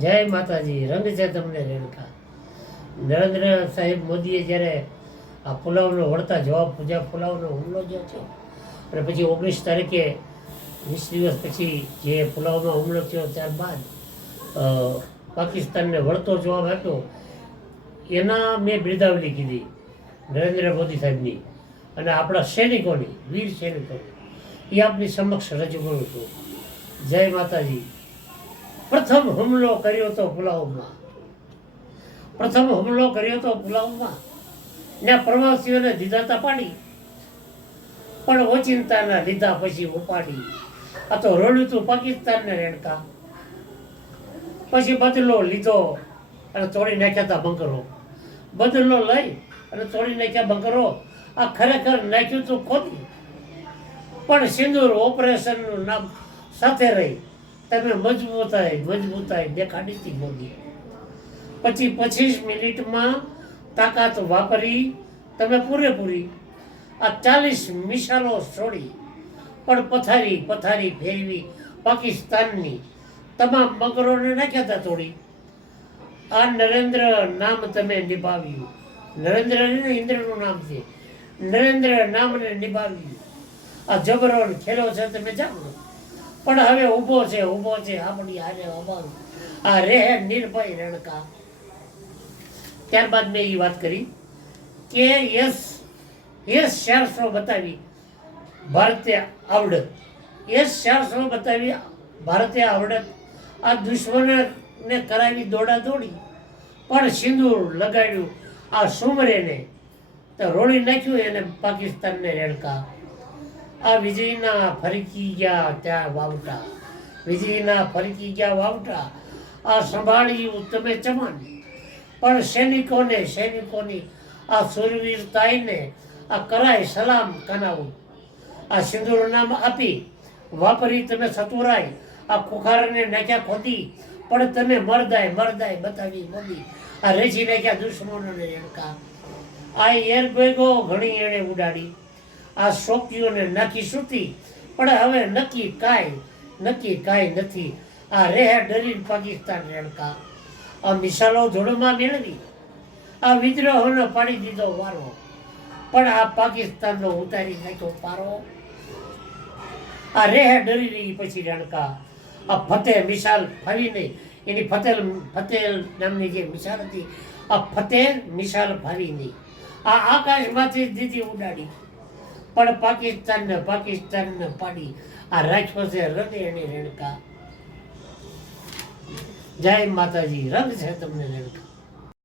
જય માતાજી. રંગ છે તમને રેણકા. નરેન્દ્ર સાહેબ મોદીએ જ્યારે આ પુલાવનો વળતા જવાબ પૂજા પુલાવનો હુમલો જે છે અને પછી 19 તારીખે 20 દિવસ પછી જે પુલાવનો હુમલો થયો ત્યારબાદ પાકિસ્તાનને વળતો જવાબ આપ્યો, એના મેં બિરદાવલી કીધી નરેન્દ્ર મોદી સાહેબની અને આપણા સૈનિકોની, વીર સૈનિકોની. એ આપની સમક્ષ રજૂ કરું છું. જય માતાજી. પ્રથમ હુમલો કર્યો તો પુલાવમાં, પ્રથમ હુમલો કર્યો તો પુલાવમાં ને પ્રવાસીઓને દીધા તા પાડી, પણ ઓચિંતાના લીધા પછી ઉપાડી. આ તો રડ્યું તું પાકિસ્તાનને રેણકા. પછી બદલો લીધો અને તોડી નાખ્યા હતા બંકરો. બદલો લઈ અને તોડી નાખ્યા બંકરો. આ ખરેખર નાખ્યું તું ખોટી, પણ સિંદૂર ઓપરેશનનું નામ સાથે રહી તમે મજબૂતાઈ દેખાડી હતી મોદી. પછી 25 મિનિટમાં તાકાત વાપરી તમે પૂરેપૂરી આ 40 મિસાલો છોડી, પણ પથારી ફેરવી પાકિસ્તાનની તમામ બંકરોને નાખ્યા હતા તોડી. આ નરેન્દ્ર નામ તમે નિભાવ્યું. નરેન્દ્ર ઇન્દ્રનું નામ છે. નરેન્દ્ર નામને નિભાવ્યું. આ જબરો ખેલો છે તમે જાણો, પણ હવે ઊભો છે આપણી હારે અબાલ. આ રહે નિર્ભય રેણકા. ત્યારબાદ મેં એ વાત કરી કે યસ 400 બતાવી ભારતીય આવડત. યસ 400 બતાવી ભારતીય આવડત. આ દુશ્મનને કરાવી દોડી, પણ સિંદૂર લગાડ્યું આ સુમરેને તો રોળી નાખ્યું એને પાકિસ્તાનને રેણકા. આ વિજયના ફરકી ગયા ત્યાં વાવટા, વિજયના ફરકી ગયા વાવટા. આ સંભાળ્યું તમે ચમન, પણ સૈનિકોની આ સુરવીરતાઈને આ કરાય સલામ કનાવું. આ સિંદૂર નામ આપી વાપરી તમે સતુરાય. આ ખુખારને નાખ્યા ખોદી, પણ તમે મરદાય બતાવી મોદી. આ રેચી નાખ્યા દુશ્મનોને રેણકા. આ એરબેગો ઘણી એણે ઉડાડી, આ શોકીઓને નાખી સૂતી, પણ હવે નક્કી કાંઈ નથી. આ રહે ડરી પાકિસ્તાન રેણકા. આ મિસાલો ધૂળમાં મેળવી આ વિદ્રોહોને પાડી દીધો વારો, પણ આ પાકિસ્તાનનો ઉતારી નાખ્યો પારો. આ રહે ડરી રહી પછી રેણકા. આ ફતેહ મિસાલ ફાવી નહીં, એની ફતેહ નામની જે મિસાલ હતી, આ ફતેહ મિસાલ ફાવી નહીં. આ આકાશમાંથી દીધી ઉડાડી, પણ પાકિસ્તાનને પાડી. આ રાખ્યો છે હૃદય એની રેણકા. જય માતાજી. રંગ છે તમને રેણકા.